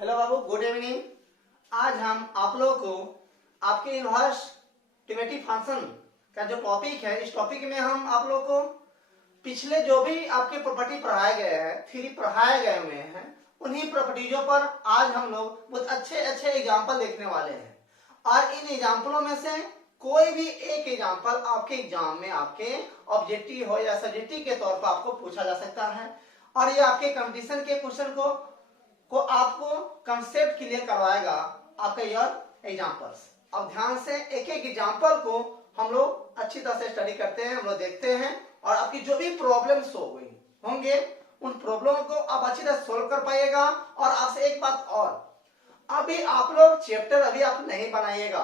Hello बाबू, good evening. आज हम आप लोगों को आपके इनवर्स ट्रिमेटिव फंक्शन का जो टॉपिक है, इस टॉपिक में हम आप लोगों को पिछले जो भी आपके प्रॉपर्टी पढ़ाए गए हैं, थ्योरी पढ़ाए गए हुए हैं, उन्हीं प्रॉपर्टीजों पर आज हम लोग बहुत अच्छे अच्छे एग्जाम्पल देखने वाले हैं। और इन एग्जाम्पलों में से कोई भी एक एग्जाम्पल आपके एग्जाम में आपके ऑब्जेक्टिव हो या सब्जेक्टिव के तौर पर आपको पूछा जा सकता है। और ये आपके कंपटीशन के क्वेश्चन को आपको कंसेप्ट क्लियर करवाएगा आपका यह एग्जांपल्स। अब ध्यान से एक एक एग्जांपल को हम लोग अच्छी तरह से स्टडी करते हैं, हम लोग देखते हैं और आपकी जो भी प्रॉब्लम्स हो गई होंगे उन प्रॉब्लम को आप अच्छी तरह सोल्व कर पाइएगा। और आपसे एक बात और, अभी आप लोग चैप्टर अभी आप नहीं बनाइएगा,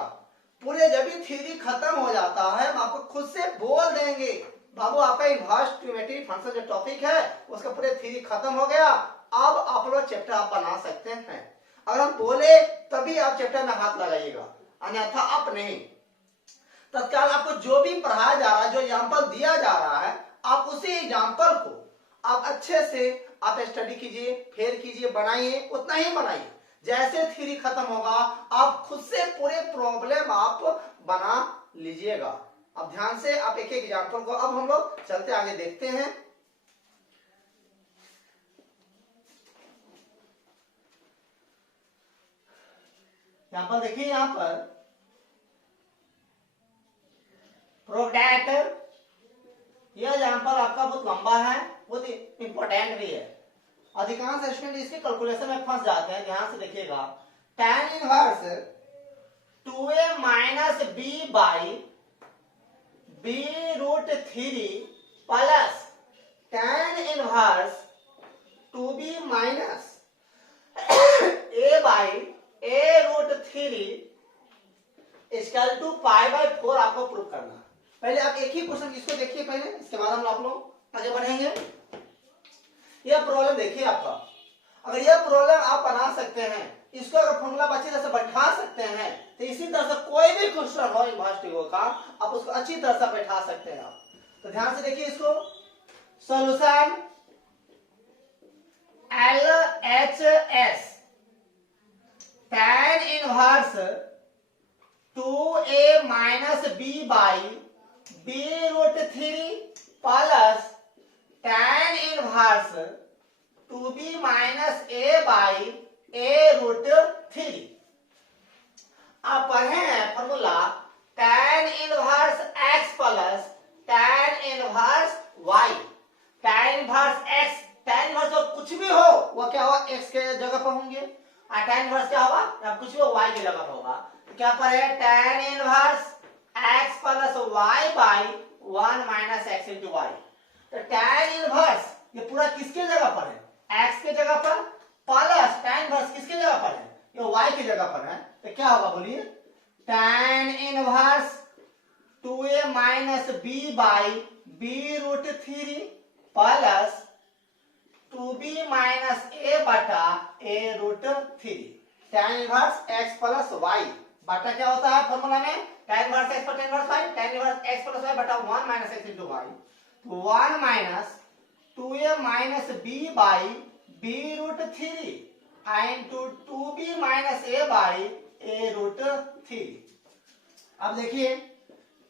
पूरे जब भी थ्योरी खत्म हो जाता है हम आपको खुद से बोल देंगे बाबू आपका इनवर्स ट्रिमेटिव फंक्शन जो टॉपिक है उसका पूरे थ्योरी खत्म हो गया, अब आप लोग चैप्टर आप बना सकते हैं। अगर हम बोले तभी आप चैप्टर में हाथ लगाइएगा, अन्यथा आप नहीं। तत्काल आपको जो भी पढ़ाया जा रहा है, जो एग्जाम्पल दिया जा रहा है, आप उसी एग्जाम्पल को आप अच्छे से आप स्टडी कीजिए, फेर कीजिए, बनाइए, उतना ही बनाइए। जैसे थ्योरी खत्म होगा आप खुद से पूरे प्रॉब्लम आप बना लीजिएगा। अब ध्यान से आप एक एक एग्जाम्पल को अब हम लोग चलते आगे देखते हैं। यहां पर देखिए, यहां पर प्रूव दैट, यह एग्जाम्पल आपका बहुत लंबा है, बहुत इंपॉर्टेंट भी है। अधिकांश स्टूडेंट इसके कैलकुलेशन में फंस जाते हैं। ध्यान से देखिएगा, tan inverse 2a minus b by b root 3 plus tan inverse 2b minus a by a root 3 equal to pi by 4 आपको प्रूव करना है। पहले आप एक ही क्वेश्चन इसको देखिए पहले, इसके बाद हम आप लोग आगे बढ़ेंगे। यह प्रॉब्लम देखिए आपका, अगर यह प्रॉब्लम आप बना सकते हैं, इसको अगर फॉर्मूला अच्छी तरह से बैठा सकते हैं, तो इसी तरह से कोई भी क्वेश्चन हो इनवर्स ट्रिगो का आप उसको अच्छी तरह से बैठा सकते हैं आप। तो ध्यान से देखिए इसको, solution LHS tan inverse 2a minus b by b root 3 plus tan inverse 2b minus a by a root 3। आप पढ़े हैं formula tan inverse x plus tan inverse y। tan inverse x, tan inverse जो कुछ भी हो वो क्या होगा, x के जगह पर होंगे, और tan इनवर्स क्या होगा, या कुछ भी हो y की जगह पर होगा। तो क्या पर है, tan inverse x plus y by 1 minus x into y। तो tan इनवर्स ये पूरा किसके जगह पर है, x के जगह पर, प्लस tan इनवर्स किसके जगह पर है, ये y की जगह पर है। तो क्या होगा बोलिए, tan inverse 2a minus b by b root 3 plus 2b minus a बटा a root 3। tan inverse x plus y बटा क्या होता है फॉर्मूला में, tan इनवर्स x पर tan inverse y, tan inverse x plus y बटा 1 minus x into y। तो 1 minus 2a minus b by b root 3 into 2b minus a by a root 3। अब देखिए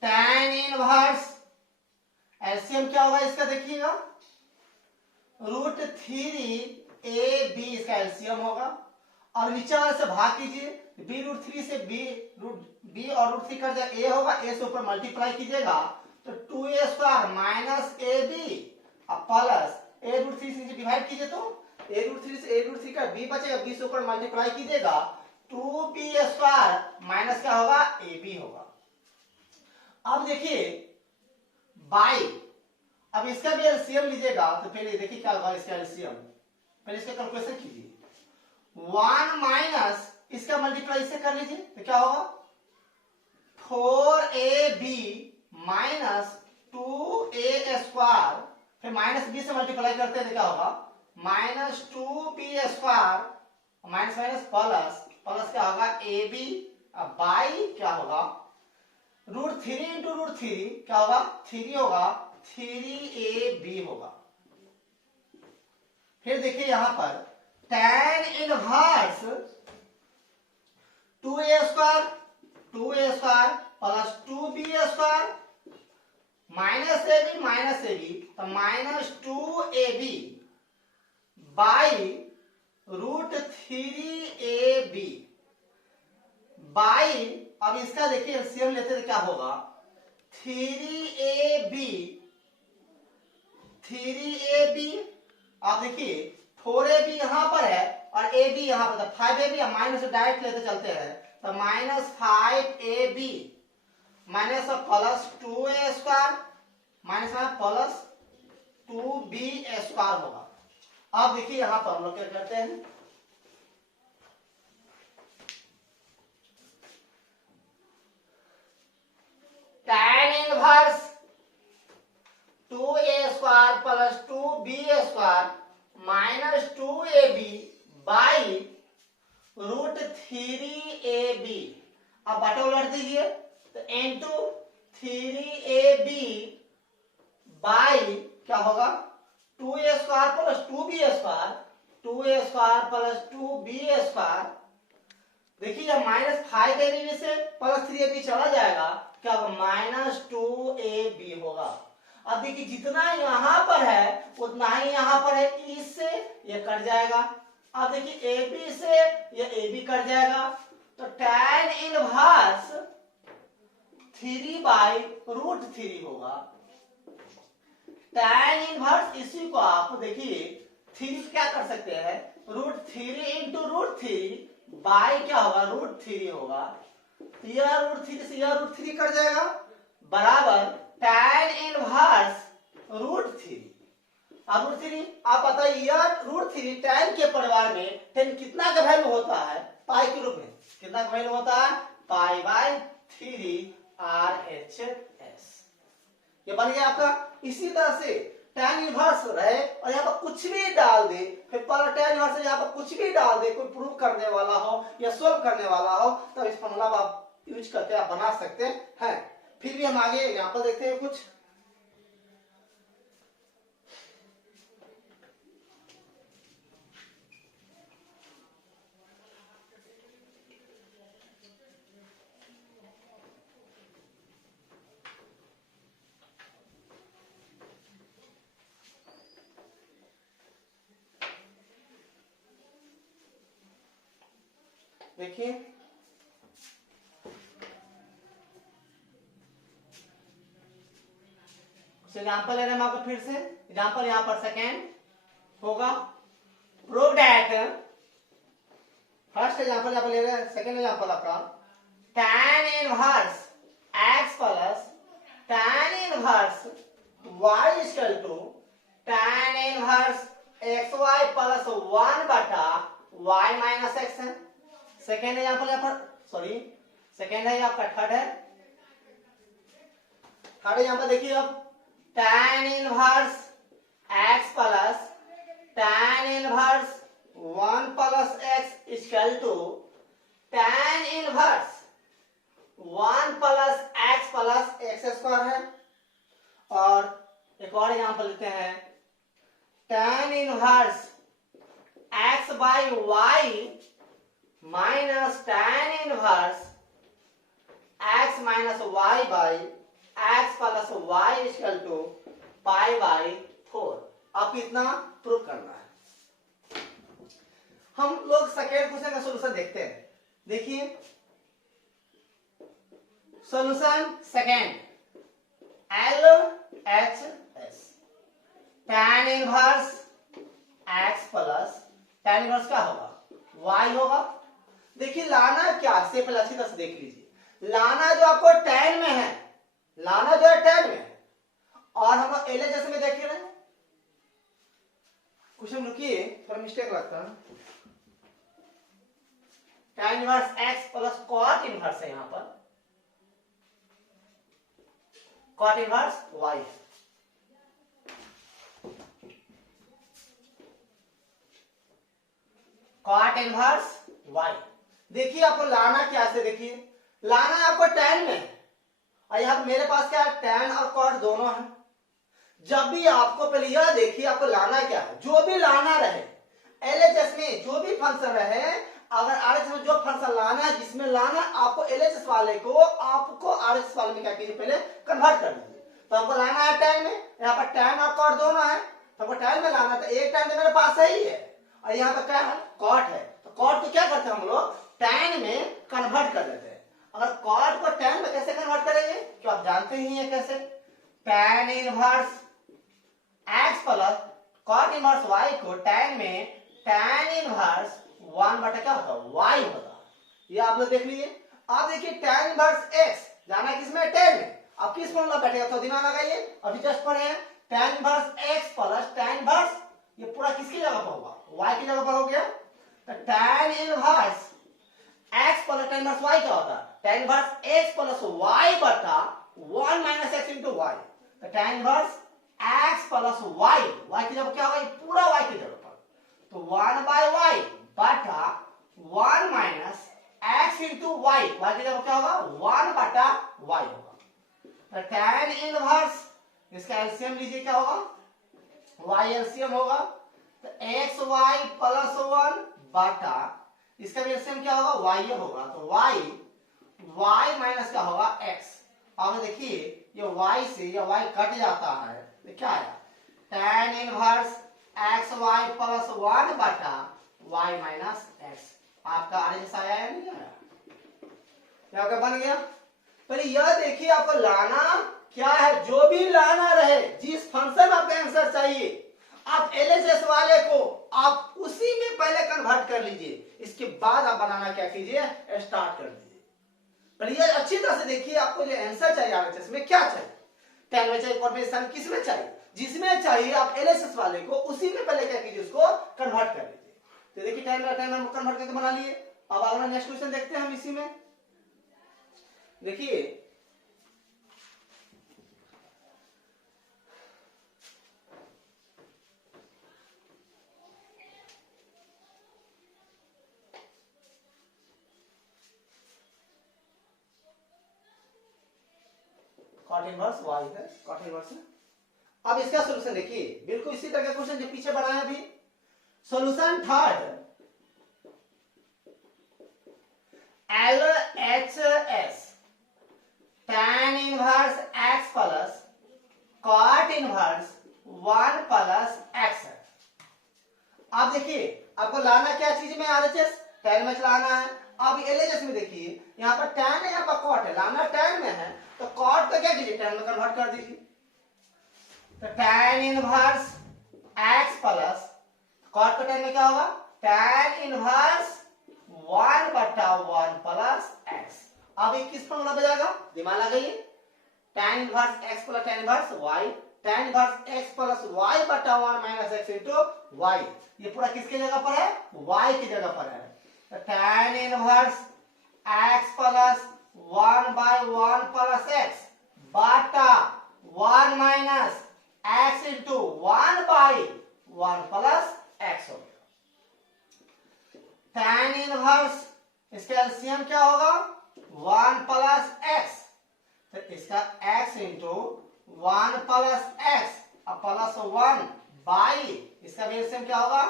tan इनवर्स एलसीएम क्या होगा इसका, देखिएगा root 3ab इसका LCM होगा, और नीचे वाले से भाग कीजिए, b रूट 3 से b और रूट 3 कर दिया, a होगा, a से ऊपर मल्टीप्लाई कीजिएगा तो 2a square minus ab plus a root 3 से डिवाइड कीजिए तो a रूट 3 से a रूट 3 का b बचेगा, b से ऊपर मल्टीप्लाई कीजिएगा 2b स्क्वायर माइनस क्या होगा, ab होगा। अब देखिए बाई, अब इसका भी एलसीएम लीजिएगा तो पहले देखिए क्या होगा इसका एलसीएम, पहले इसका कैलकुलेशन कीजिए। 1 माइनस इसका मल्टीप्लाई इससे कर लीजिए तो क्या होगा, 4ab माइनस 2a स्क्वायर, फिर माइनस b से मल्टीप्लाई करते हैं तो क्या होगा, minus 2b square minus minus plus plus क्या होगा ab, अब बाई क्या होगा, रूट 3 इंटू रूट 3 क्या होगा, 3 होगा, 3ab होगा। फिर देखिए यहां पर tan inverse 2a square plus 2b square minus A B तो minus 2ab by root 3ab by, अब इसका देखिए एलसीएम लेते तो क्या होगा 3ab आप देखिए 4ab यहां पर है और ab यहां पर, 5ab माइनस डायरेक्ट लेते चलते हैं तो minus 5ab minus plus 2a square minus plus 2b square होगा। अब देखिए यहां पर हम लोग क्या करते हैं, tan inverse 2a square plus 2b square minus 2ab by root 3ab। अब बटा उलट दीजिए तो इंटू 3ab बाई क्या होगा 2a square plus 2b square 2a square plus 2b square. देखिए जब माइनस 5ab से प्लस 3ab चला जाएगा क्या होगा माइनस 2ab होगा। अब देखिए जितना यहां पर है उतना ही यहां पर है, इससे ये कट जाएगा। अब देखिए ab से ये ab कट जाएगा तो tan इनवर्स 3 बाई रूट 3 होगा। tan इनवर्स इसी को आप देखिए 3 क्या कर सकते हैं रूट 3 इंटू रूट 3 बाई क्या होगा रूट 3 होगा। यह रूट 3 से यह रूट 3 कट जाएगा बराबर tan इनवर्स रूट 3। अब रूट 3 आप बताइए यह रूट 3 tan के परिवार में tan कितना का वैल्यू होता है पाई के रूप में, कितना का वैल्यू होता है पाई बाई 3 RHS। ये बन गया आपका। इसी तरह से tan इनवर्स रहे और यहाँ पर कुछ भी डाल दे, फिर पर tan इनवर्स यहाँ पर कुछ भी डाल दे, कोई प्रूव करने वाला हो या सोल्व करने वाला हो तो इस फॉर्मूला आप यूज करके आप बना सकते हैं। फिर भी हम आगे एग्जांपल देखते हैं कुछ। देखिए एग्जाम्पल ले रहे हैं हम आपको फिर से। एग्जाम्पल यहां पर सेकेंड होगा प्रूव दैट, फर्स्ट एग्जाम्पल यहां पर ले रहे हैं, सेकेंड एग्जाम्पल आपका tan inverse x plus tan inverse y equal to tan inverse xy plus 1 बटा y माइनस x है। सेकेंड एग्जाम्पल यहां पर, सॉरी सेकेंड है आपका, थर्ड है। थर्ड एग्जाम्पल देखिए अब tan inverse x plus tan inverse 1 plus x equal to tan inverse 1 plus x plus x square है। और एक और एग्जाम्पल लेते हैं tan inverse x by y minus tan inverse x minus y by x plus y equal to pi by 4। आप इतना prove करना है। हम लोग सेकेंड क्वेश्चन का सॉल्यूशन देखते हैं। देखिए solution second LHS tan inverse x plus tan inverse क्या होगा y होगा। देखिए लाना क्या से पहले अच्छी तरह से देख लीजिए, लाना जो आपको tan में है, लाना जो है tan में है और हम LHS में देख रहे हैं। कुछ हम रुकिए थोड़ा मिस्टेक लगता है। tan inverse x plus cot inverse है, यहां पर cot इनवर्स y है। cot इनवर्स y देखिए आपको लाना क्या से, देखिए लाना आपको tan में है और यहां मेरे पास क्या है tan और cot दोनों है। जब भी आपको पहले यह देखिए आपको लाना क्या है, जो भी लाना रहे एलएचएस में जो भी फंक्शन रहे, अगर आरएचएस में जो फंक्शन लाना है, जिसमें लाना है, आपको एलएचएस वाले को आपको आरएचएस वाले में क्या कीजिए, पहले कन्वर्ट कर दीजिए। तो हमको लाना है tan में, यहाँ पर tan और cot दोनों है, तो हमको tan में लाना, तो एक tan तो मेरे पास ही है, और यहाँ पर क्या है, cot है। तो cot को क्या करते हैं हम लोग, tan में कन्वर्ट कर देते हैं। अगर cot को tan में कैसे कन्वर्ट करेंगे, तो आप जानते ही हैं कैसे, tan inverse x plus cot inverse y को tan में tan इनवर्स 1 बटा क्या होता है, y होता है। ये आप लोग देख लीजिए। अब देखिए tan इनवर्स x जाना किसमें, tan में, अब किस फॉर्मूला बैठेगा, तो दिमाग लगाइए। अभी जस्ट पढ़े हैं tan inverse x plus tan inverse, ये पूरा किसकी जगह पर होगा, y की जगह पर हो गया। तो tan inverse x plus tan inverse y क्या होता है, tan inverse x plus y बटा 1 माइनस x इंटू y। तो tan inverse x plus y, y की जगह क्या होगा, ये पूरा y की जगह पर, तो 1 बाय y बटा 1 minus x into y, y की जगह क्या होगा, 1 बटा y होगा। तो tan इनवर्स, इसका एलसीएम लीजिए, क्या होगा, y एलसीएम होगा, तो xy प्लस 1 बटा, इसका भी एलसीएम क्या होगा, y होगा, तो y माइनस क्या होगा, x। अब देखिए ये y से ये y कट जाता है, तो क्या आया, tan इनवर्स xy प्लस 1 बटा y माइनस x। आपका आरएचएस आया है, नहीं आया, क्या बन गया। तो यह देखिए आपको लाना क्या है, जो भी लाना रहे, जिस फंक्शन आपका आंसर चाहिए, आप एलएचएस वाले को आप उसी में पहले कन्वर्ट कर लीजिए, इसके बाद आप बनाना क्या कीजिए, स्टार्ट कर दीजिए। पर ये अच्छी तरह से देखिए, आपको जो आंसर चाहिए आरएचएस में क्या चाहिए, tan में चाहिए, इंफॉर्मेशन किस में चाहिए, जिसमें चाहिए आप एलएचएस वाले को उसी में पहले क्या कीजिए, उसको कन्वर्ट कर लीजिए। तो देखिए tan हम कन्वर्ट करके बना लिए। अब अगला नेक्स्ट क्वेश्चन देखते हैं हम इसी में। देखिए cot इनवर्स y है, cot इनवर्स है। अब इसका सॉल्यूशन देखिए, बिल्कुल इसी तरह का क्वेश्चन जो पीछे बढ़ाया अभी। Solution third, LHS tan inverse x plus cot inverse 1 plus x है। अब देखिए आपको लाना क्या चीज में, आरएचएस tan में लाना है। अब एलएचएस में देखिए, यहाँ पर tan है, यहाँ पर cot है, लाना tan में है, तो cot को क्या कीजिए, tan में कन्वर्ट कर दीजिए। तो tan inverse x plus cot का tan में क्या होगा, tan इनवर्स 1 बटा 1 प्लस x। अब ये किस फॉर्मूला पे जाएगा, दिमाग लगाइए, tan inverse x plus tan inverse y, tan inverse x plus y बटा 1 माइनस x इंटू y। ये पूरा किसके जगह पर है, y की जगह पर है। तो tan inverse x plus 1 by 1 plus x बटा 1 minus x into 1 by 1 plus x हो गया। tan इनवर्स, इसका एलसीएम क्या होगा, 1 प्लस x, तो इसका x इंटू 1 प्लस x अब प्लस 1 बाई, इसका भी एलसीएम क्या होगा,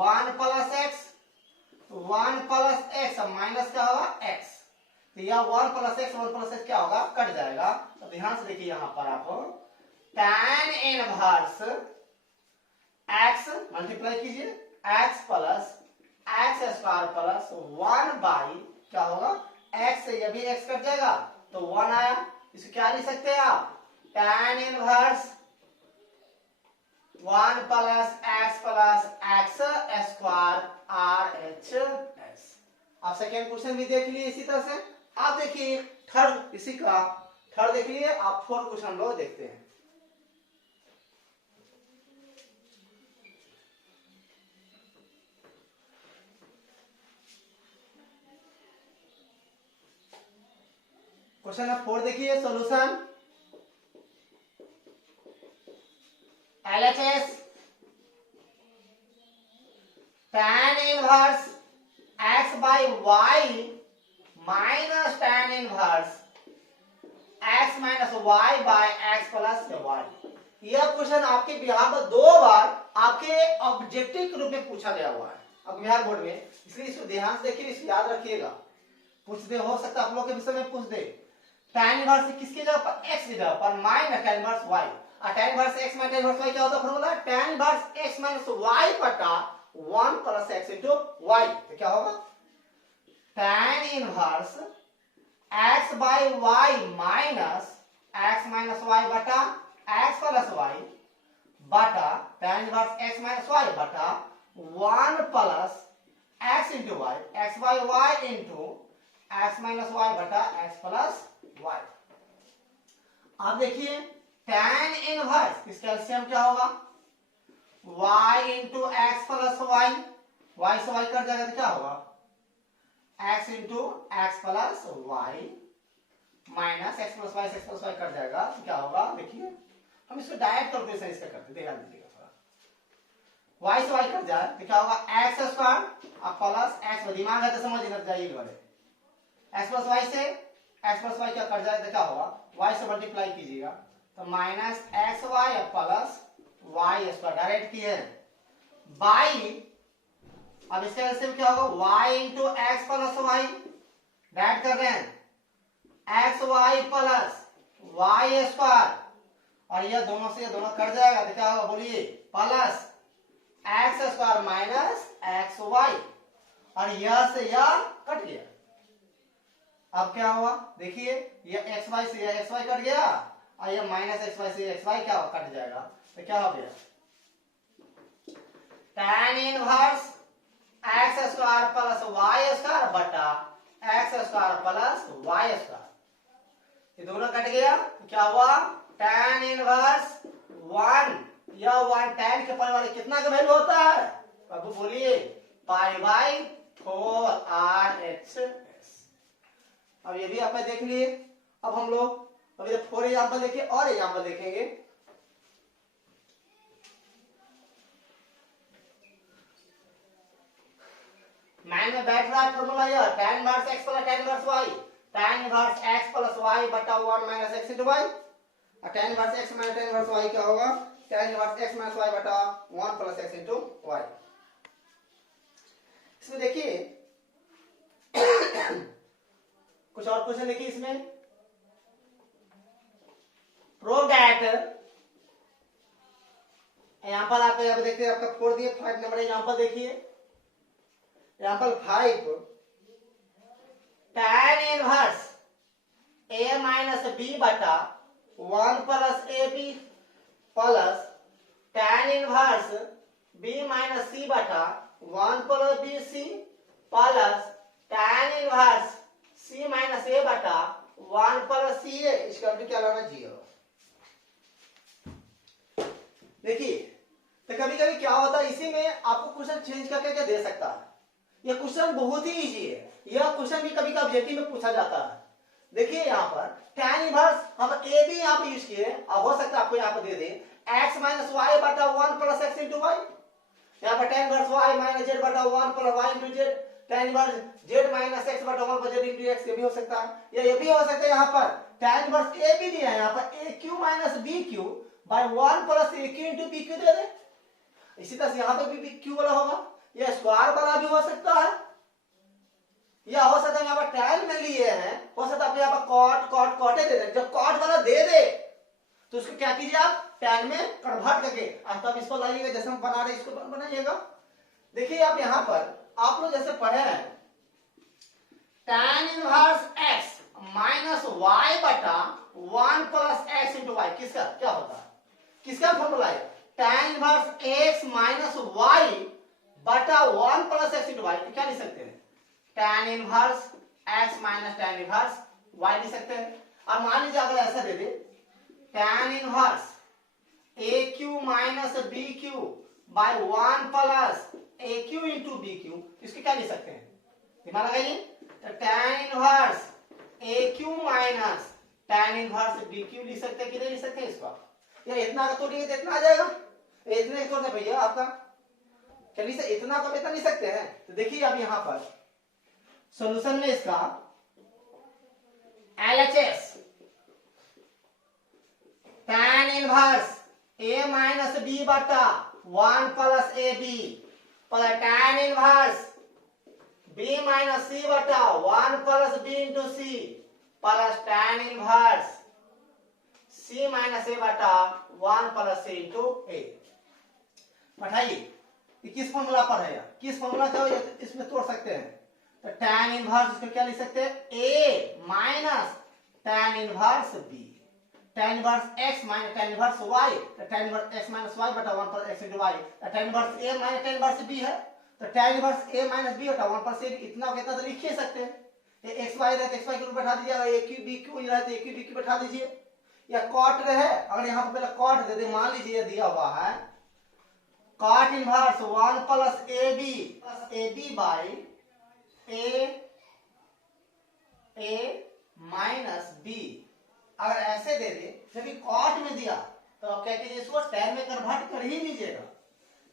1 प्लस x, 1 प्लस x अब माइनस क्या होगा x, तो यह 1 प्लस x क्या होगा, कट जाएगा। तो ध्यान से देखिए यहां पर आप tan इनवर्स x मल्टीप्लाई कीजिए, x plus x square plus 1 by क्या होगा, x से ये भी x कट जाएगा, तो 1 आया। इसे क्या लिख सकते हैं आप, tan inverse 1 plus x square RHS। आप सेकेंड क्वेश्चन भी देख लिए इसी तरह से। आप देखिए थर्ड, इसी का थर्ड देख लिए। आप फोर्थ क्वेश्चन लोग देखते हैं। क्वेश्चन नंबर 4 देखिए, solution LHS tan inverse x by y minus tan inverse x minus y by x plus y। यह क्वेश्चन आपके बिहार में 2 बार आपके ऑब्जेक्टिव के रूप में पूछा गया हुआ है अब बिहार बोर्ड में, इसलिए इसको ध्यान से देखिए, इसको याद रखिएगा। पूछ दे, हो सकता है आप लोग के विषय में पूछ दे। tan इनवर्स किसकी जगह पर, x की जगह पर, माइनस tan इनवर्स y। और tan inverse x minus tan inverse y क्या होता है formula? tan inverse x minus y बटा 1 प्लस x इनटू y। तो क्या होगा? tan inverse x by y minus x minus y बटा x प्लस y बटा tan inverse x minus y बटा 1 plus x into y, x by y into x minus y बटा x plus y। अब देखिए tan inverse इसका LCM क्या होगा? y into x plus y, y से y cut जाएगा तो क्या होगा? x into x plus y minus x plus y से एक्स प्लस वाई कट जाएगा तो क्या होगा? देखिए हम इसको डायरेक्ट कैलकुलेशन इसका करते, ध्यान दीजिएगा थोड़ा। y से y कट जाए तो क्या होगा? एक्स स्क्वायर अब प्लस एक्स, दिमाग है तो समझ लग जाइएगा बड़े। एक्स प्लस वाई से एक्स प्लस वाई क्या कट जाए तो क्या होगा? y से मल्टीप्लाई कीजिएगा तो minus x y plus Y square, direct किए बाई। अब इसका एलसीएम क्या होगा? y into x plus y, direct कर रहे हैं x y plus Y square, और यह दोनों से दोनों कट जाएगा तो क्या होगा? बोलिए, plus x square minus x y, और यह से यह कट गया। अब क्या हुआ? देखिए यह एक्स वाई से यह एक्स वाई कट गया और यह माइनस एक्स वाई से एक्स वाई क्या कट जाएगा तो क्या हो गया? tan inverse X square plus Y square बटा X square plus Y square, ये दोनों कट गया तो क्या हुआ? tan इनवर्स 1, यह 1 tan के पहले वाले कितना का वैल्यू होता है? अब बोलिए, पाई बाई 4rx। अब ये भी आपने देख लिए। अब हम लोग अभी 4 एग्जाम्पल देखिए और एग्जाम्पल देखेंगे। माइंड में बैठ रहा है फॉर्मूला यह tan inverse x plus tan inverse y, tan inverse x plus y बटा 1 माइनस x इंटू y, और tan inverse x minus tan inverse y क्या होगा? tan inverse x minus y बटा 1 प्लस x इंटू y। इसमें देखिए कुछ और question देखिए इसमें। प्रूव दैट, एग्जांपल आप यहाँ पे देखते हैं, आपका 4 दिए, 5 नंबर एग्जांपल देखिए। Example 5, tan inverse a minus b बटा 1 plus A B plus tan inverse b minus c बटा 1 plus b c plus tan inverse c minus a बटा 1 प्लस सी ए, इसका भी क्या लाना? 0। देखिए तो कभी कभी क्या होता है, इसी में आपको क्वेश्चन चेंज करके क्या दे सकता है। यह क्वेश्चन बहुत ही इजी है, यह क्वेश्चन भी कभी कभी ऑब्जेक्टिव में पूछा जाता है। देखिए यहाँ पर tan इनवर्स हम ए भी यहाँ पे यूज किए, अब हो सकता है आपको यहाँ पर दे दे x माइनस वाई बटा 1 प्लस एक्स इंटू वाई, यहाँ पर tan inverse y minus z बटा 1 plus y into z, tan inverse z minus x बटा 1 प्लस जेड इंटू एक्स, ये भी हो सकता है। ये भी हो सकता है यहाँ पर tan इनवर्स a भी दिया है, यहाँ पर a Q minus B Q by 1 plus A Q into B Q दे दे। इसी तरह से यहाँ पे भी क्यू वाला होगा, यह स्क्वायर वाला भी हो सकता है, या हो सकता है यहाँ पर tan में लिए हैं, हो सकता है आप यहाँ पर कॉट कॉट कॉटे दे दें। जब कॉट वाला दे दे तो उसको क्या कीजिए, आप tan में कन्वर्ट करके तब इसको लाइएगा, जैसे हम बना रहे इसको बनाइएगा। देखिए आप यहाँ पर आप लोग जैसे पढ़े हैं tan inverse x minus y बटा 1 प्लस एक्स इंटू वाई, किसका क्या होता है? किसका फॉर्मूला है? tan inverse x minus y बटा 1 प्लस एक्स इंटू वाई, क्या लिख सकते हैं? tan inverse x minus tan inverse y लिख सकते हैं। और मान लीजिए अगर ऐसा दे दे tan inverse A Q minus B Q by 1 plus A Q into B Q, इसके क्या लिख सकते हैं? दिमाग लगाइए, तो tan inverse A Q minus tan inverse B Q लिख सकते हैं कि नहीं लिख सकते हैं इसको? यार इतना का तोड़िए तो इतना आ जाएगा, इतने तोड़ने भैया आपका चलिए से इतना को इतना लिख सकते हैं। तो देखिए अब यहाँ पर सॉल्यूशन में इसका LHS tan inverse A minus B बटा 1 plus A B plus tan inverse B minus C बटा 1 plus B into C plus tan inverse C minus A बटा 1 प्लस सी इंटू ए। बैठाइए, ये किस फॉर्मूला पर है, किस फॉर्मूला का इसमें तोड़ सकते हैं। तो tan इनवर्स इसको क्या लिख सकते हैं, a minus tan inverse b, tan inverse x minus tan inverse y, तो tan inverse x minus y बटा 1 प्लस x इंटू y, तो tan inverse a minus tan inverse b है, तो tan inverse a minus b बटा 1 plus a, इतना कितना तो लिख ही सकते हैं। ये x y रहते x y के रूप बैठा दीजिए, a q b q रहते a q b q बैठा दीजिए, या कॉट रहे, अगर यहाँ पे पहले कॉट दे दे, मान लीजिए दिया हुआ है cot inverse 1 plus A b by a minus b, अगर ऐसे दे दे, जब कॉट में दिया तो आप क्या कीजिए, इसको tan में कन्वर्ट कर ही लीजिएगा।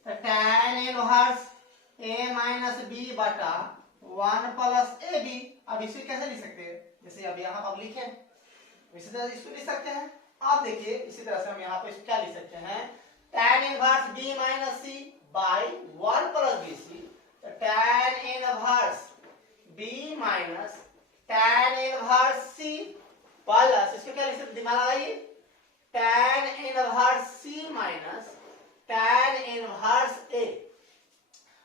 तो tan inverse a minus B बटा 1 प्लस ए बी, अब इसे कैसे लिख सकते हैं, जैसे अब यहाँ आप लिखे इसी तरह इसको लिख सकते हैं। आप देखिए इसी तरह से हम यहाँ पे क्या लिख सकते हैं, tan inverse b minus c by 1 plus b c, तो tan inverse b minus tan inverse c plus, इसको क्या लिख सकते, दिमाग लगाइए, tan inverse c minus tan inverse a।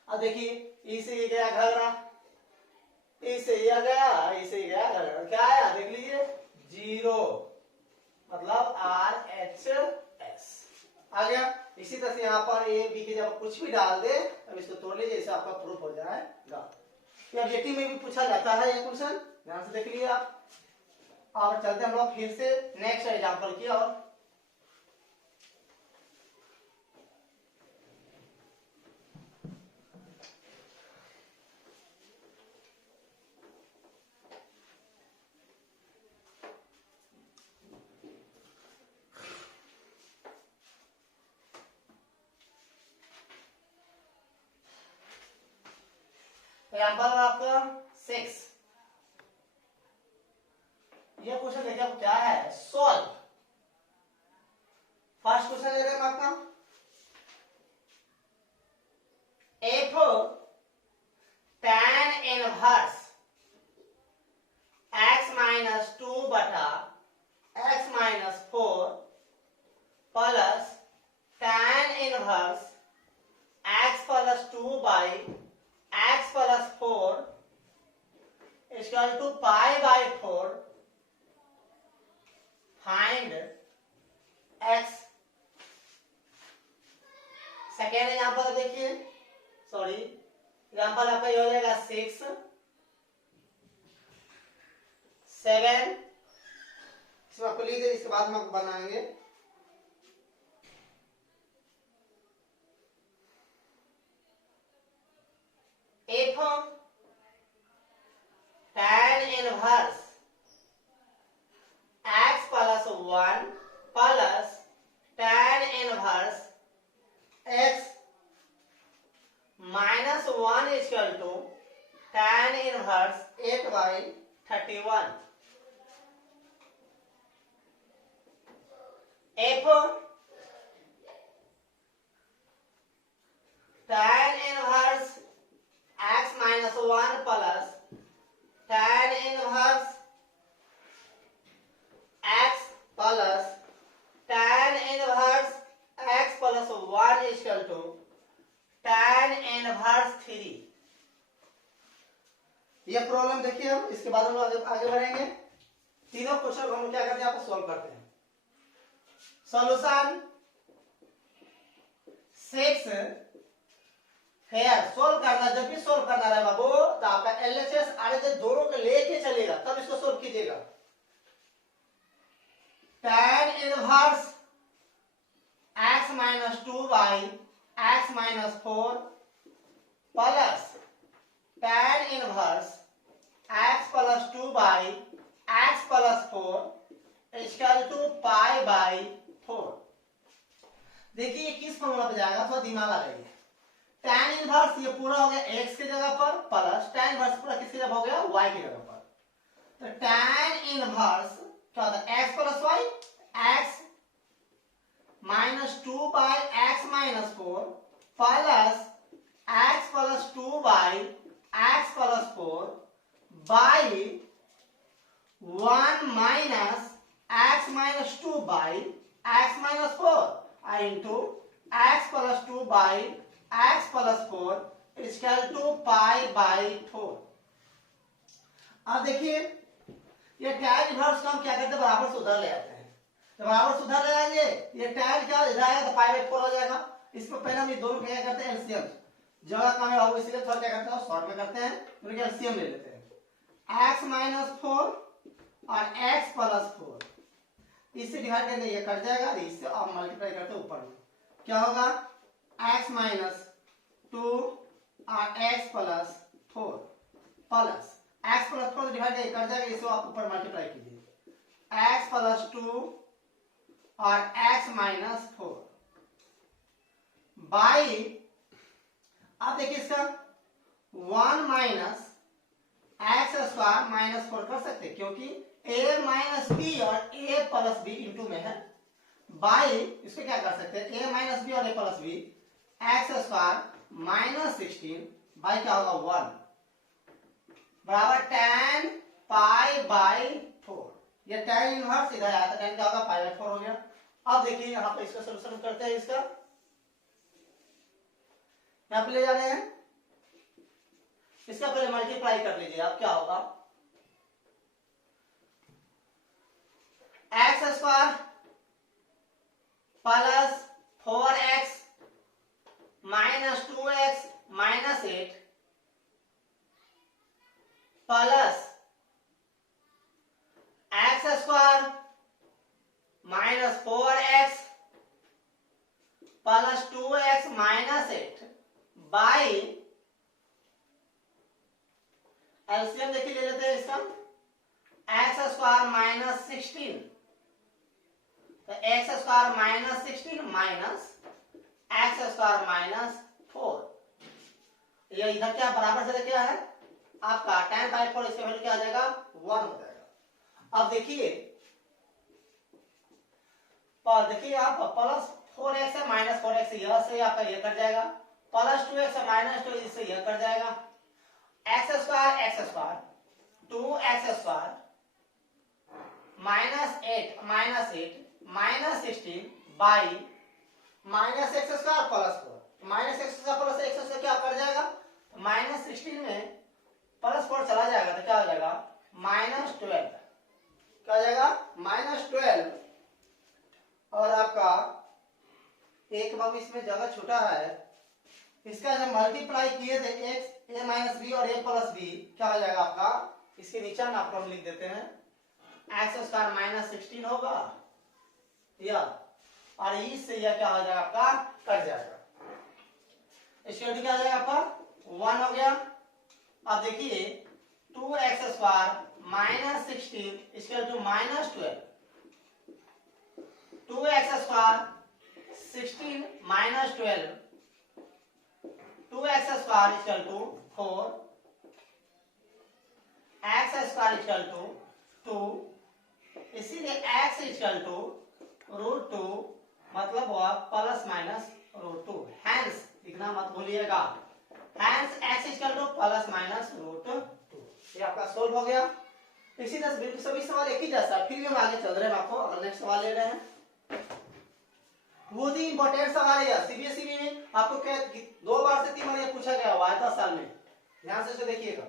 अब देखिए इसे ये गया घगरा, इसे ये गया, इसे ये गया घगरा, क्या आया देख लीजिए 0, मतलब RHS आ गया। इसी तरह से यहाँ पर ए बी के जब कुछ भी डाल दे, अब इसको तोड़ लीजिए, इससे आपका प्रूफ हो जाएगा। ये ऑब्जेक्टिव में भी पूछा जाता है ये क्वेश्चन, ध्यान से देख लीजिए आप। और चलते हम लोग फिर से नेक्स्ट एग्जांपल की ओर। एग्जांपल आपका 6, ये क्वेश्चन देखिए आप क्या है, सॉल्व। फर्स्ट क्वेश्चन ले रहे हैं आपका, if tan inverse x minus 2 बटा x minus 4 plus tan inverse x plus 2 by x plus 4 equal to pi by 4, find x। Second example देखिए, सॉरी एग्जांपल आपका ये हो जाएगा 6, 7, इसमें आपको लीजिए, इसके बाद हम बनाएंगे if tan inverse x plus 1 plus tan inverse x minus 1 equal to tan inverse 8/31। If tan inverse x minus 1 plus tan inverse x plus tan inverse x plus 1 equal to tan inverse 3। ये problem देखिए हम, इसके बाद हम आगे बढ़ेंगे। तीनों question को हम क्या करते हैं, यहाँ पर सॉल्व करते हैं। सॉल्यूशन 6 है, सोल्व करना, जब भी सोल्व करना रहे बाबू तो आपका LHS RHS दोनों को लेके चलेगा, तब इसको सोल्व कीजिएगा। tan inverse x minus 2 by x minus 4 plus tan inverse x plus 2 by x plus 4 equal to pi by 4। देखिए किस फॉर्मूला पे जाएगा, थोड़ा दिमाग लगाइए। tan इनवर्स ये पूरा हो गया x की जगह पर, प्लस tan इनवर्स पूरा किसकी जगह हो गया, y की जगह पर। तो tan इनवर्स क्या होता है, x plus y, x minus 2 by x minus 4 plus x plus 2 by x plus 4 by 1 minus x minus 2 by x minus 4 into x plus 2 by x plus 4 equal to pi by 4। अब देखिए ये tan inverse को हम क्या करते हैं, बराबर से उधर ले आते हैं। तो बराबर से उधर ले आएंगे, ये tan क्या इधर आएगा तो पाई बाई 4 हो जाएगा। इसमें पहले हम ये दोनों क्या करते हैं, एलसीएम। जगह कम है बाबू, इसलिए थोड़ा क्या करते हैं शॉर्ट में करते हैं, दोनों का एलसीएम ले लेते हैं। x माइनस 4 और x प्लस 4 इससे डिवाइड करने ये कट जाएगा, इससे आप मल्टीप्लाई करते हैं ऊपर में क्या होगा, x माइनस 2 और x plus 4 plus x plus 4 divide कर जाएगा, इसको आप ऊपर मल्टीप्लाई कीजिए। x प्लस 2 और x माइनस 4 बाई, अब देखिए इसका 1 माइनस एक्स स्क्वायर माइनस 4 कर सकते हैं क्योंकि a माइनस बी और a प्लस बी इंटू में है। बाई इसको क्या कर सकते हैं, a माइनस बी और a plus b x square minus 16 by क्या होगा 1 बराबर tan पाई बाई 4। ये tan इनवर्स इधर आया था, tan क्या होगा पाई बाई 4 हो गया। अब देखिए यहाँ पे इसका सॉल्यूशन करते हैं, इसका यहाँ पे ले जा रहे हैं, इसका पहले मल्टीप्लाई कर लीजिए, अब क्या होगा x square plus 4x minus 2x minus 8 plus x square minus 4x plus 2x minus 8 by LCM देखिए ले लेते हैं इसका, एक्स स्क्वायर माइनस 16 तो x square minus 16 minus x square minus 4, ये इधर क्या बराबर से क्या है आपका tan बाई 4, इसका वैल्यू क्या आ जाएगा 1 हो जाएगा। अब देखिए आप प्लस 4x है माइनस 4x यह से आपका ये कट जाएगा, प्लस 2x है माइनस 2 इससे यह कट जाएगा, x square 2x square minus 8 minus 16 by minus x square plus 4 minus x square plus x square क्या कर जाएगा, माइनस 16 में प्लस 4 चला जाएगा तो क्या हो जाएगा माइनस 12, क्या हो जाएगा माइनस 12। और आपका एक बाबू इसमें जगह छोटा है, इसका जब मल्टीप्लाई किए थे एक्स ए माइनस बी और ए प्लस बी क्या हो जाएगा आपका, इसके नीचे में आपको हम लिख देते हैं एक्स स्क्वायर माइनस 16 होगा या, और इससे यह क्या हो जाएगा आपका कट जाएगा, इसके क्या हो जाएगा आपका 1 हो गया। अब देखिए 2x square minus 16 equal to minus 12, 2x square 16 minus 12 2x square equal to 4, x square equal to 2, इसीलिए x इक्वल टू √2 मतलब हुआ प्लस माइनस √2, हैंस लिखना मत भूलिएगा, hence x equal to plus minus √2। ये आपका सोल्व हो गया। इसी तरह बिल्कुल सभी सवाल एक ही जैसा, फिर भी हम आगे चल रहे हैं, आपको अगर नेक्स्ट सवाल ले रहे हैं बहुत ही इंपॉर्टेंट सवाल है, सीबीएसई में आपको क्या 2 बार से 3 बार ये पूछा गया हुआ है 10 साल में, ध्यान से इसे देखिएगा।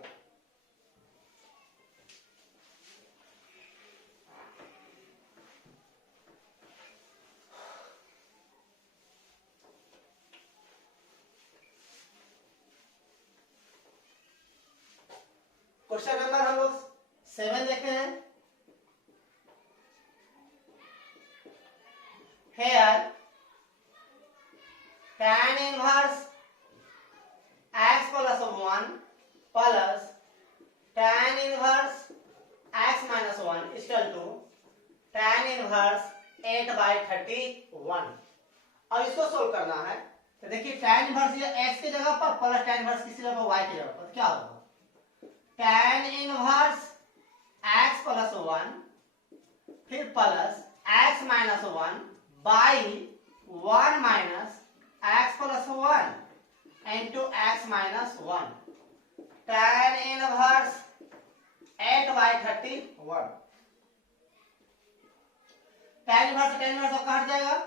क्वेश्चन नंबर हम लोग 7 देखते हैं। Here tan inverse x plus 1 plus tan inverse x minus 1 is equal to tan inverse 8/31। अब इसको सोल्व करना है तो देखिए tan इनवर्स ये x की जगह पर प्लस tan इनवर्स किसी जगह y की जगह पर क्या होगा, tan इनवर्स x प्लस 1 फिर plus x minus 1 by 1 x minus 1 tan inverse 8/31 tan inverse कहाँ हट जाएगा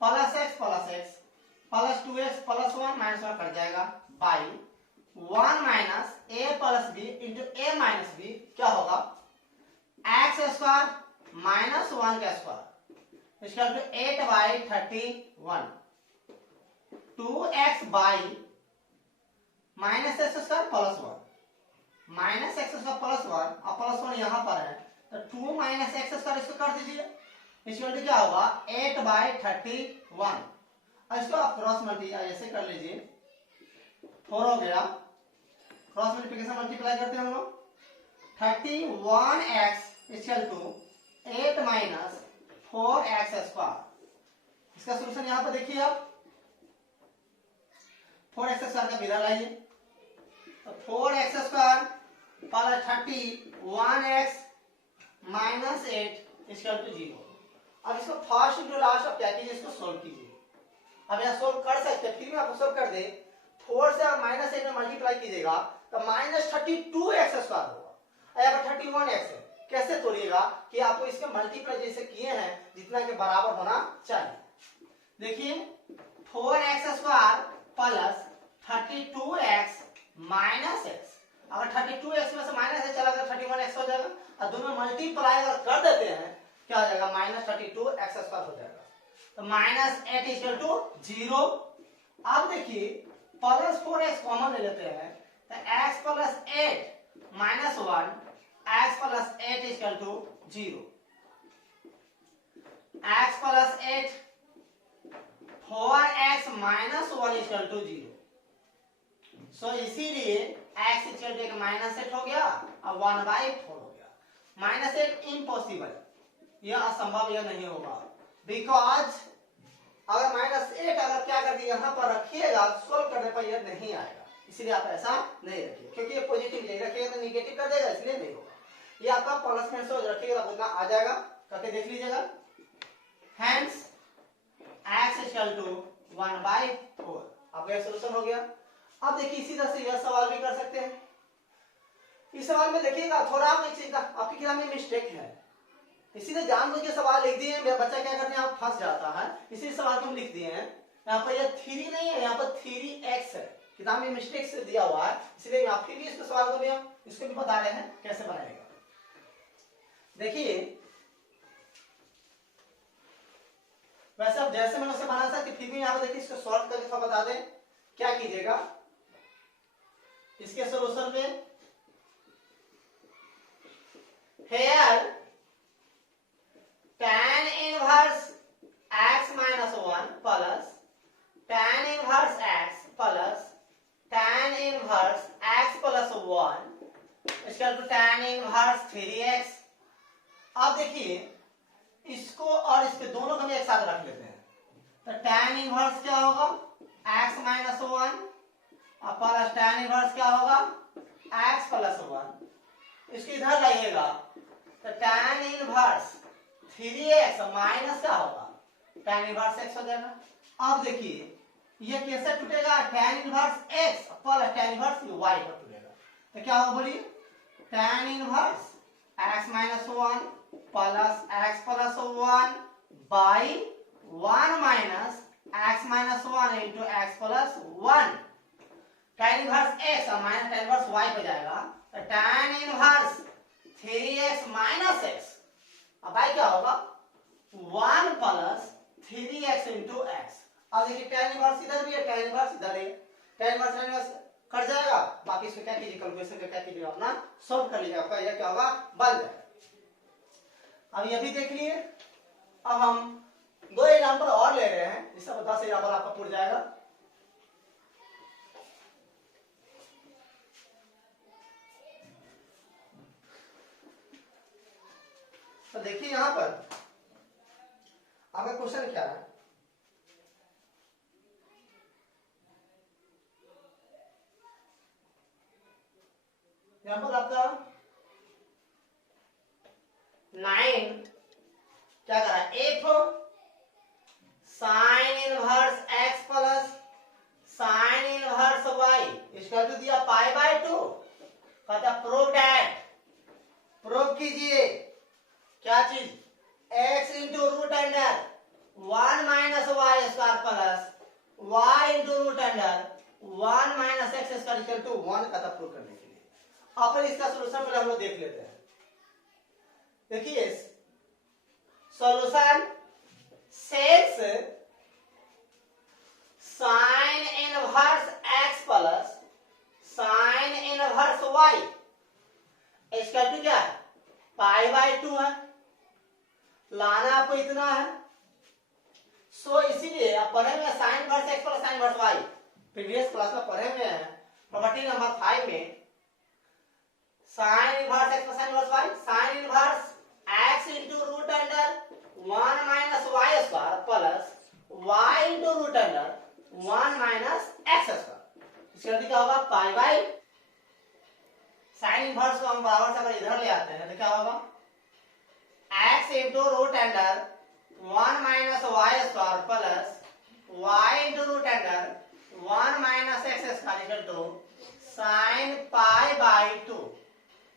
plus x plus 2x plus 1 minus 1 cut जाएगा by 1 minus a plus B into a minus B क्या होगा x स्क्वायर माइनस 1 का square इसका 8/31 2x by minus x square plus 1 minus x square plus 1 और plus 1 यहाँ पर है तो 2 माइनस एक्स स्क्वायर इसको कर दीजिए इसका क्या होगा 8/31 और इसको आप क्रॉस मल्टीप्लाई ऐसे कर लीजिए 4 हो गया क्रॉस मल्टीप्लिकेशन मल्टीप्लाई करते हैं हम लोग 31x equal to 8 minus 4x square इसका सॉल्यूशन यहाँ पर देखिए आप 4x स्क्वायर का विधा लाइए तो 4x square plus 31x minus 8 equal to 0 अब इसको फर्स्ट इंटू लास्ट आप क्या कीजिए इसको सोल्व कीजिए अब यहाँ सोल्व कर सकते हैं फिर भी आपको सोल्व कर दे 4 से आप माइनस 8 में मल्टीप्लाई कीजिएगा तो माइनस 32x स्क्वायर होगा यहाँ पर 31x है कैसे तोड़िएगा कि आपको इसके मल्टीप्लाई जैसे किए हैं जितना के बराबर होना चाहिए देखिए 4x square plus 32x minus x अगर 32x में से माइनस चला गया 31x हो जाएगा और दोनों मल्टीप्लाई अगर कर देते हैं क्या हो जाएगा माइनस 32x स्क्वायर हो जाएगा तो माइनस 8 इक्वल टू 0 अब देखिए प्लस 4x कॉमन ले लेते हैं तो x plus 8 minus 1 x plus 8 equal to 0 x plus 8 4x minus 1 equal to 0 so इसीलिए x इक्वल टू माइनस 8 हो गया और 1/4 हो गया माइनस 8 इम्पॉसिबल यह असंभव यह नहीं होगा बिकॉज अगर माइनस 8 अगर क्या कर दिए यहाँ पर रखिएगा सोल्व करने पर यह नहीं आएगा इसलिए आप ऐसा नहीं रखिए क्योंकि ये पॉजिटिव नहीं रखिएगा तो निगेटिव कर देगा इसलिए नहीं होगा ये आपका प्लस में से रखिएगा उतना आ जाएगा करके देख लीजिएगा हेंस x इक्वल टू 1/4 आपका सॉल्यूशन हो गया अब देखिए इसी तरह से यह सवाल भी कर सकते हैं इस सवाल में देखिएगा थोड़ा आप एक चीज आपकी किताब में मिस्टेक है इसीलिए जानबूझ के सवाल लिख दिए मेरा बच्चा क्या करते हैं आप फंस जाता है इसी सवाल को हम लिख दिए हैं यहाँ पर यह 3 नहीं है यहाँ पर 3x है किताब में मिस्टेक से दिया हुआ है इसलिए आप फिर भी इसको सवाल को दिया इसको भी बता रहे हैं कैसे बनाएगा देखिए वैसे आप जैसे मैंने उसे बना सकते फिर भी यहाँ पर देखिए इसको सॉल्व करके थोड़ा बता दें क्या कीजिएगा इसके सॉल्यूशन में here tan inverse x minus 1 plus tan inverse x plus tan inverse x plus 1 इसका tan इनवर्स 3x अब देखिए इसको और इसके दोनों को हम एक साथ रख लेते हैं तो tan इनवर्स क्या होगा x माइनस 1 और प्लस tan इनवर्स क्या होगा x प्लस 1 इसको इधर लाइएगा तो tan इनवर्स 3x माइनस क्या होगा tan इनवर्स x हो जाएगा अब देखिए ये कैसे टूटेगा tan inverse x plus tan inverse y पर टूटेगा तो क्या होगा बोलिए tan inverse x minus 1 plus x plus 1 by 1 minus x minus 1 into x plus 1 tan inverse x और माइनस tan इनवर्स y पे जाएगा तो tan inverse 3x minus x अब भाई क्या होगा 1 प्लस 3x इंटू एक्स अब देखिए tan इनवर्स इधर भी है tan इनवर्स इधर है tan इनवर्स कट जाएगा बाकी इसको क्या कीजिए कैलकुलेशन का क्या कीजिएगा अपना सॉल्व कर लीजिएगा आपका यह क्या होगा बन जाएगा अब ये भी देख लिए अब हम 2 एग्जांपल और ले रहे हैं इससे 10 एग्जांपल आपका पूरा जाएगा तो देखिए यहां पर आपका क्वेश्चन क्या है यहां पर आपका 9 क्या करा if sine inverse x plus sine inverse y under 1 minus x square equal to 1 का प्रूव करने के लिए अपन इसका सॉल्यूशन पहले हम लोग देख लेते हैं। देखिए सॉल्यूशन सेक्स sine inverse x plus sine inverse y equal to क्या है पाई बाय 2 है, लाना आपको इतना है। सो इसीलिए आप पढ़े हुए sine inverse x plus sine inverse y previous class में पढ़े हुए हैं प्रॉपर्टी नंबर 5 में sine inverse x plus sine inverse y sine inverse x into root under 1 minus y square plus y into root under 1 minus x square इसका क्या होगा pi by sine inverse को हम बराबर से अगर इधर ले आते हैं तो क्या होगा x into root under 1 minus y square plus y into root under 1 minus x square equal to sine pi by 2।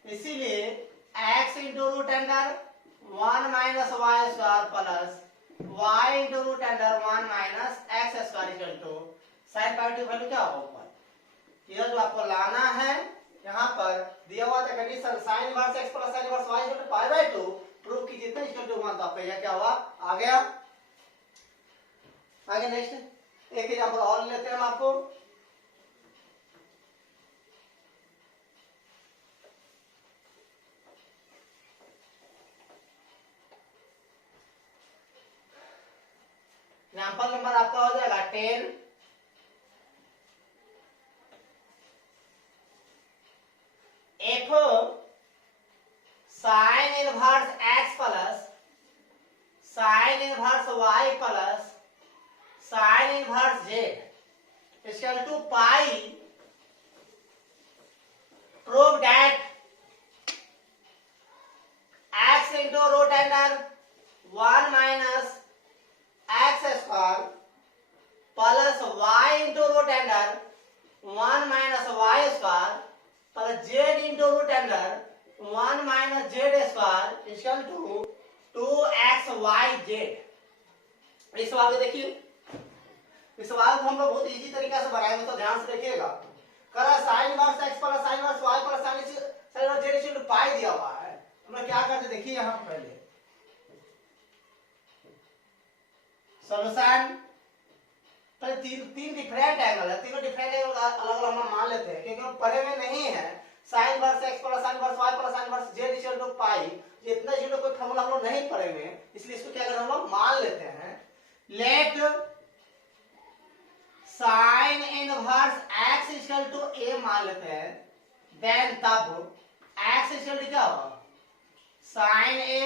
इसीलिए x into root under 1 minus y square plus y into root under 1 minus x square equal to sine pi 2 value क्या होगा यह जो आपको लाना है यहाँ पर दिया हुआ था condition sine inverse x plus sine inverse y equal to pi by 2 prove कीजिए तो इक्वल टू 1 तो आपका यह क्या हुआ आ गया। आगे नेक्स्ट एक एग्जांपल और लेते हैं हम आपको। एग्जांपल नंबर आपका हो जाएगा 10 f sine inverse x plus sine inverse y plus sine inverse z equal to pi prove that x into root under 1 minus x square plus y into root under 1 minus y square plus z into root under 1 minus z square equal to 2xyz। इस सवाल को देखिए, इस सवाल को हम लोग बहुत इजी तरीका से बनाएंगे तो ध्यान से देखिएगा। करा sine inverse x plus sine inverse y plus sine inverse z equal to pi दिया हुआ है। हम लोग क्या करते देखिए यहाँ पहले सॉल्यूशन पहले तीन डिफरेंट एंगल है, तीनों डिफरेंट एंगल अलग अलग हम मान लेते हैं क्योंकि हम पढ़े हुए नहीं है। Sine inverse x plus sine inverse y plus sine inverse z equal to pi इतना जीरो कोई फार्मूला हम लोग नहीं पढ़े हुए इसलिए इसको क्या करें हम लोग मान लेते हैं। Let sine inverse x equal to a मान लेते हैं, देन तब x इक्वल टू क्या होगा sine a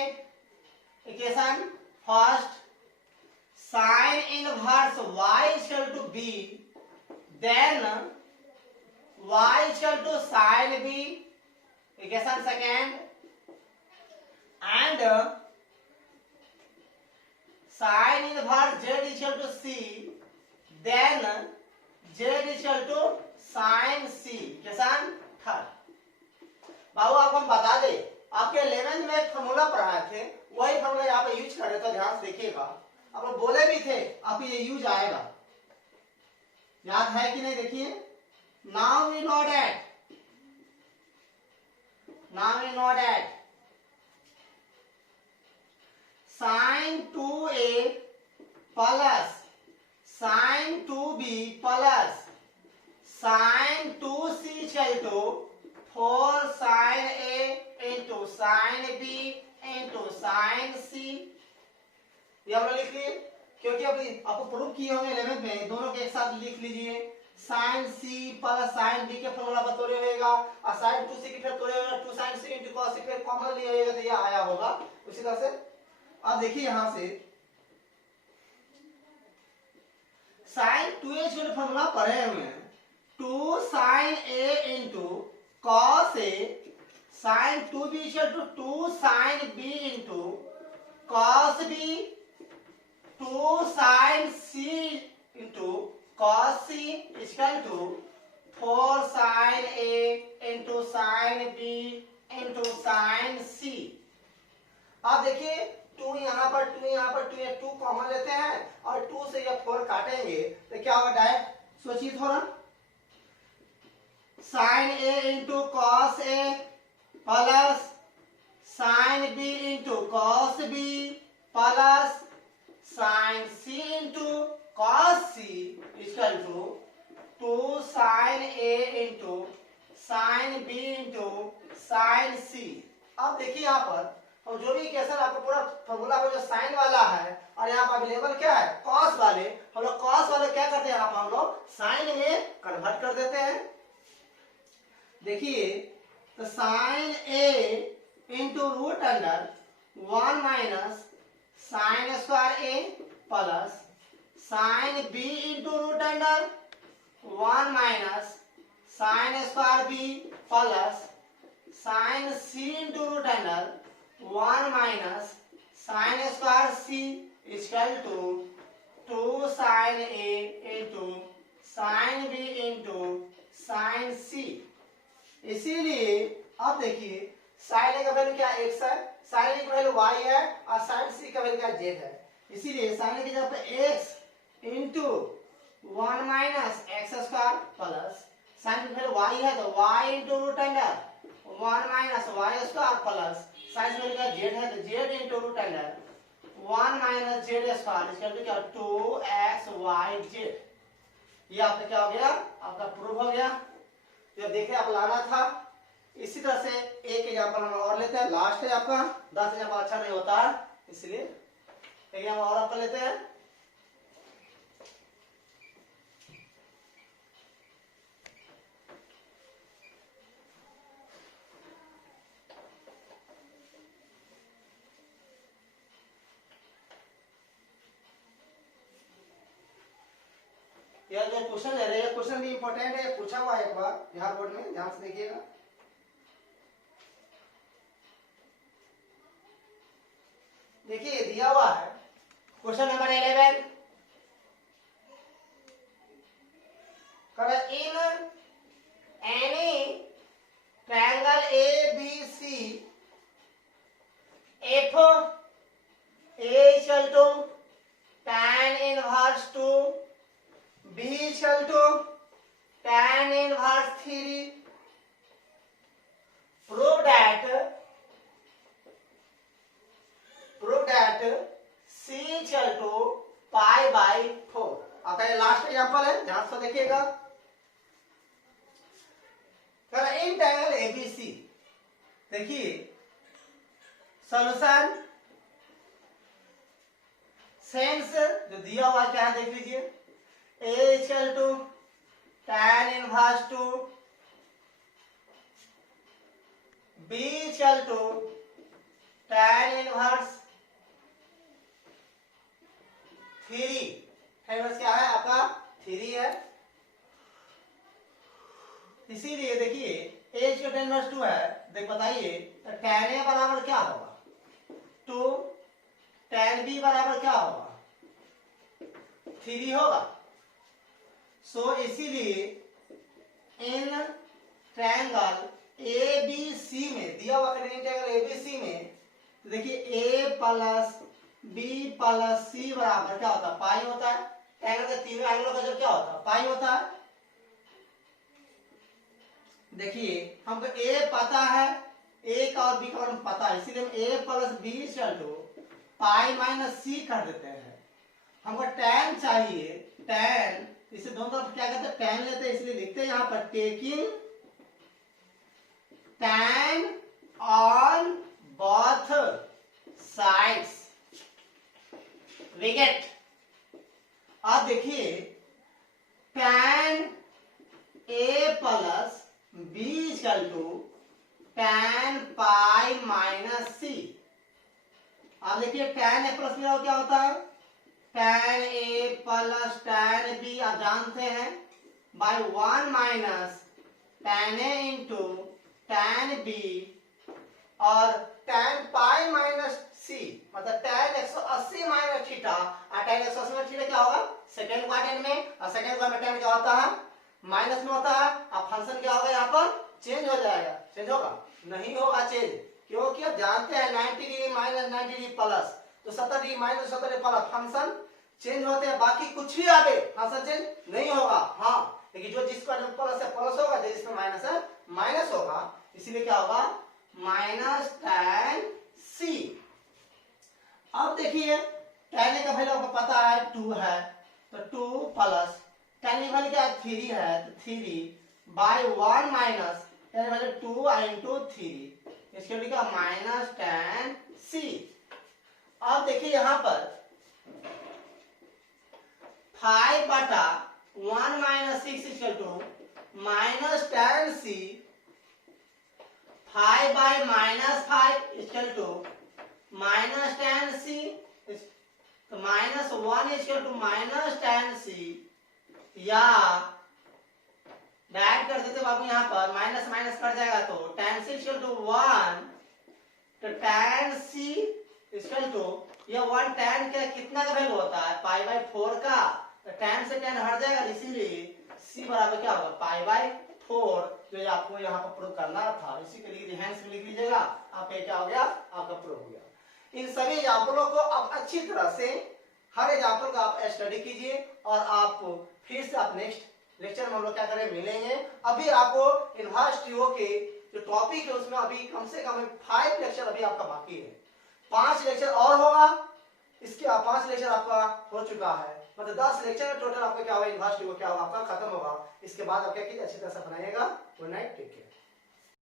equation first sine inverse y equal to b then y equal to sin b equation second and sin inverse z equal to c then z equal to sin c equation third. बाबू आपको हम बता दे आपके 11th में एक formula पढ़ाए थे वही फॉर्मूला यहाँ पे यूज करे तो ध्यान से देखिएगा। आप लोग बोले भी थे आप ये यूज आएगा, याद है कि नहीं देखिए। Now we know that sin 2a plus sin 2b plus sin 2c equal to 4 sin a into sin b into sin c। ये हम लोग लिख लिए क्योंकि अभी आपको प्रूव किए होंगे 11th में, दोनों के एक साथ लिख लीजिए। Sine c plus sine b के फॉर्मूला बतौरे होगा और साइन 2c की फिर तोड़े होगा 2 sin c into cos c फिर कॉमन लिया होगा तो ये आया होगा उसी तरह से। अब देखिए यहां से साइन 2a जो फॉर्मूला पढ़े हुए हैं 2 sin a into cos a sin 2b equal to 2 sin b into cos b 2 sin c into cos c equal to 4 sin a into sin b into sin c। अब देखिए 2 यहाँ पर 2 यहाँ पर 2 कॉमन लेते हैं और 2 से ये 4 काटेंगे तो क्या होगा डायरेक्ट सोचिए थोड़ा, sine A into cos A plus sine B into cos B plus sine C into cos C equal to 2 sine A into sine B into sine C. अब देखिए यहाँ पर और जो भी इक्वेशन आपको पूरा फॉर्मूला में जो साइन वाला है और यहाँ पर अवेलेबल क्या है कॉस वाले, हम लोग कॉस वाले क्या करते हैं यहाँ पर हम लोग साइन में कन्वर्ट कर देते हैं। देखिए तो sine A into root under 1 minus sine square A plus sine B into root under 1 minus sine square B plus sine C into root under 1 minus sine square C equal to 2 sine A into sine B into sine C. इसीलिए अब देखिए sign ए का value क्या x है, sign ए का value y है और sign सी का वैल्यू क्या z है। इसीलिए साइन ए की जगह पे x into 1 minus x square plus sine की वैल्यू y है तो y into root under 1 minus y square plus sine की वैल्यू z है तो z into root under 1 minus z square इसका क्या 2xyz। ये आपका क्या हो गया, आपका प्रूफ हो गया। जब देखे आप लाना था। इसी तरह से एक एग्जांपल हम और लेते हैं, लास्ट है आपका 10 एग्जांपल अच्छा नहीं होता है इसलिए एग्जांपल और आपका लेते हैं। यह जो क्वेश्चन ले रहे हैं क्वेश्चन भी इंपॉर्टेंट है, पूछा हुआ है एक बार बिहार बोर्ड में, ध्यान से देखिएगा। देखिए दिया हुआ है question number 11 in any triangle A B C if A equal to tan inverse 2 b equal to tan inverse 3 prove that c equal to pi by 4। आपका ये लास्ट एग्जांपल है, ध्यान से देखिएगा। इन ट्रायंगल एबीसी देखिए solution सेंस जो दिया हुआ क्या है देख लीजिए। a equal to tan inverse 2 b equal to tan inverse 3। tan inverse क्या है आपका 3 है। इसीलिए देखिए a जो tan इनवर्स 2 है, देख बताइए tan a बराबर क्या होगा 2, tan b बराबर क्या होगा 3 होगा। सो इसीलिए इन ट्रायंगल ABC में दिया हुआ ट्रायंगल ABC में तो देखिए a plus b plus c बराबर क्या होता है पाई होता है। ट्रायंगल के तीनों एंगलों का जो क्या होता है पाई होता है। देखिए हमको a पता है, a का और b का पता है, इसीलिए हम a plus b equal to pi minus c कर देते हैं। हमको tan चाहिए, tan इसे दोनों तरफ क्या कहते हैं tan लेते हैं, इसलिए लिखते हैं यहाँ पर taking tan on both sides we get। अब देखिए tan a plus b equal to tan पाई माइनस c। अब देखिए tan a प्लस b क्या होता है tan a plus tan b आप जानते हैं by 1 minus tan a into tan b और tan पाई माइनस c मतलब tan 180 माइनस थीटा और tan 180 माइनस थीटा क्या होगा सेकेंड क्वाड्रेंट में, और सेकेंड क्वाड्रेंट में tan क्या होता है माइनस में होता है। अब फंक्शन क्या होगा यहाँ पर चेंज हो जाएगा, चेंज होगा नहीं होगा चेंज, क्योंकि आप जानते हैं 90 डिग्री माइनस 90 डिग्री प्लस तो 70 degree minus 70 degree plus function change होते हैं, बाकी कुछ ही आगे हाँ सर चेंज नहीं होगा। हाँ लेकिन जो जिसका प्लस है प्लस होगा, जिसमें माइनस है माइनस होगा, इसीलिए क्या होगा माइनस tan c। अब देखिए tan a का वैल्यू आपको पता है 2 है, तो 2 प्लस tan की वैल्यू क्या है 3 है, तो 3 by 1 minus tan value 2 into 3, इसके लिए क्या माइनस tan c। अब देखिए यहाँ पर 5 बटा 1 minus 6 equal to minus tan c, 5 by minus 5 equal to minus tan c, तो minus 1 equal to minus tan c, या ऐड कर देते बाबू यहाँ पर माइनस माइनस कट जाएगा तो tan c इक्वल टू 1, तो tan c इक्वल टू ये 1 tan का कितना का वैल्यू होता है पाई बाय 4 का, तो tan से tan हट जाएगा, इसीलिए c बराबर क्या होगा पाई बाय 4, जो आपको यहाँ पर प्रूव करना था। इसी के लिए हैंड्स में लिख लीजिएगा, आपका क्या हो गया आपका प्रूव हो गया। इन सभी एग्जाम्पलों को आप अच्छी तरह से हर एग्जाम्पल का आप स्टडी कीजिए, और आप फिर से आप नेक्स्ट लेक्चर में हम लोग क्या करें मिलेंगे। अभी आपको इनवर्स टीओ के जो टॉपिक है उसमें अभी कम से कम 5 लेक्चर अभी आपका बाकी है, 5 लेक्चर और होगा, इसके 5 लेक्चर आपका हो चुका है, मतलब 10 लेक्चर टोटल आपका क्या होगा इनवर्स टीओ क्या होगा आपका खत्म होगा। इसके बाद आप क्या कीजिए अच्छी तरह से बनाइएगा। Good night, take care.